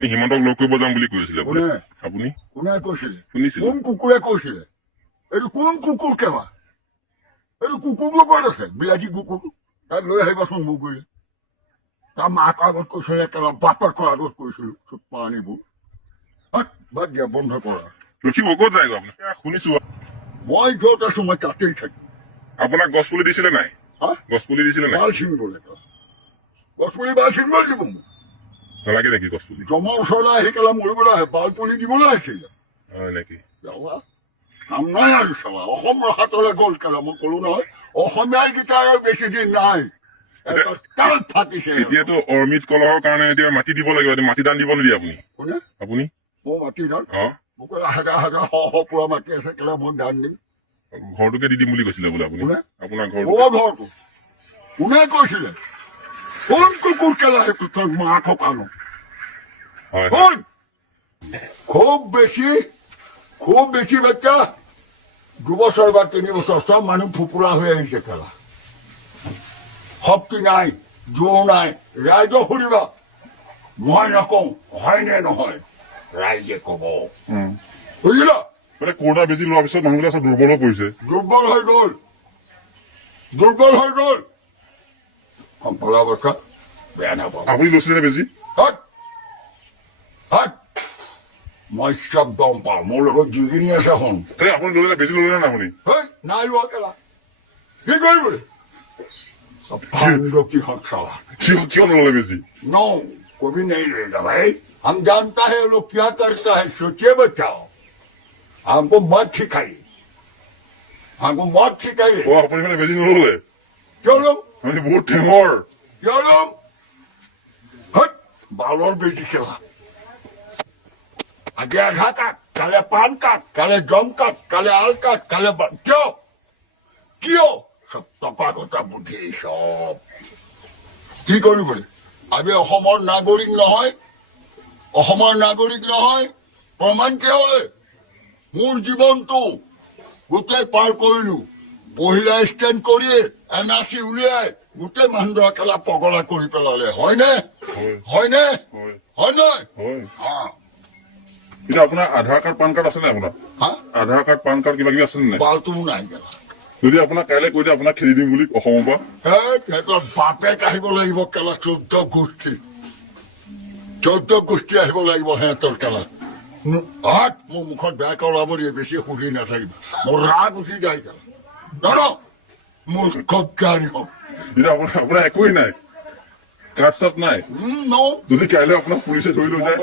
হিমন্তক লগ কৰিব যাম বুলি কৈছিলে কোনে আপুনি কোনে কৈছিলে শুনিছিলো কোন কুকুৰে কৈছিলে এইটো কোন কুকুৰ কেলা এইটো কুকুৰ লগত আছে বিলাতী কুকুৰ তাক লৈ আহিবাচোন মোক গ'লে তাৰ মাকৰ আগত কৈছিলে কেলা বাপেকৰ আগত কৈছিলো চুপা আনিবোৰ বাদ দিয়া বন্ধ কৰা ৰখিব ক'ত যায়গৈ আপুনি শুনিছো মই য'ত আছো মই তাতেই থাকিম আপোনাক গছ পুলি দিছিলে নাই হা গছ পুলি দিছিলে নাই বাল ছিঙিবলৈ গছ পুলি বাল ছিঙিবলৈ দিব মোক নালাগে নেকি গছ পুলি জমৰ ওচৰলৈ আহি কেলা মৰিবলৈ আহে বাল পুলি দিবলৈ আহিছিল হয় নেকি কাম নাই আৰু চালা অসম ৰখাতলৈ গ'ল কেলা মই ক'লো নহয় অসমীয়াৰ গীতা আৰু বেছি দিন নাই কাল ফাটিছে এতিয়াতো অৰ্মিত কলহৰ কাৰণে এতিয়া মাটি দিব লাগিব এতিয়া মাটি দান দিব নিদিয়ে আপুনি কোনে আপুনি মোৰ মাটি দান অ মোক হাজাৰ হাজাৰ শ পুৰা মাটি আছে কেলা মই দান দিম ঘৰটোকে দি দিম বুলি কৈছিলে বোলে আপুনি কোনে আপোনাৰ মোৰ ঘৰটো ঘৰটো কোনে কৈছিলে কোন কুকুৰ কেলা সেইটো তই মাকক আনো হয় কোন খুব বেছি বাচ্চা 2 বছৰ বা 3 বছৰ চব মানুহ ফুপুৰা হৈ আহিছে কেলা শক্তি নাই জোৰ নাই ৰাইজক শুনিবা মই নকওঁ হয় নে নহয় ৰাইজে কব বুজিলা মানে কৰোণা বেজি লোৱাৰ পিছত মানুহবিলাক চব দুৰ্বল হৈ পৰিছে দুৰ্বল হৈ গ'ল সম্পলা অৱস্থা বেয়া নাপাব আপুনি লৈছিলে বেজি হাত মই চব গম পাওঁ মোৰ লগত যিখিনি আছে শুন আপুনি ল'লে বেজি ল'লে না আপুনি নাই লোৱা কেলা কি কৰিবলৈ किहत साला क्यों नलले बेजी नो कभी नहीं लेगा भाई हम जानता है लोग क्या करता है सोचिए बचाओ हमको मत सिखाइए ओ আপুনি মানে বেজি নললে चलो আমি বহুত ঠেঙৰ चलो हट बालोर बेटी चला आगे आधा काट काले पान काट काले जम काट काले आल काट काले क्यों सब तपागता बुद्धि सब কি কৰিবলৈ আমি অসমৰ নাগৰিক নহয় প্ৰমাণ কি হলে মোৰ জীৱনটো গোটেই পাৰ কৰিলো মহিলা ষ্টেণ্ড কৰি এনআৰচি উলিয়াই গোটেই মানুহৰ কেলা পগলা কৰি পেলালে হয়নে এতিয়া আপোনাৰ আধাৰ কাৰ্ড পান কাৰ্ড আছে নে আপোনাৰ আধাৰ কাৰ্ড পান কাৰ্ড কিবা কিবি আছে নে নাই বালটো নাই গেলা যদি আপোনাক কাইলৈ কৈ দিয়ে আপোনাক খেদি দিম বুলি অসমৰ পৰা সিহঁতৰ বাপেক আহিব লাগিব কেলা 14 গোষ্ঠী আহিব লাগিব সিহঁতৰ কেলা মোৰ মুখত বেয়া কৰাব দিয়ে বেছি সুধি নাথাকিব মোৰ ৰাগ উঠি যায় কেলা মোৰ কজ্ঞানী হওক এতিয়া আপোনাৰ একোৱেই নাই কাৰ্ড চাৰ্ট নাই ন যদি কাইলৈ আপোনাক পুলিচে ধৰি লৈ যায়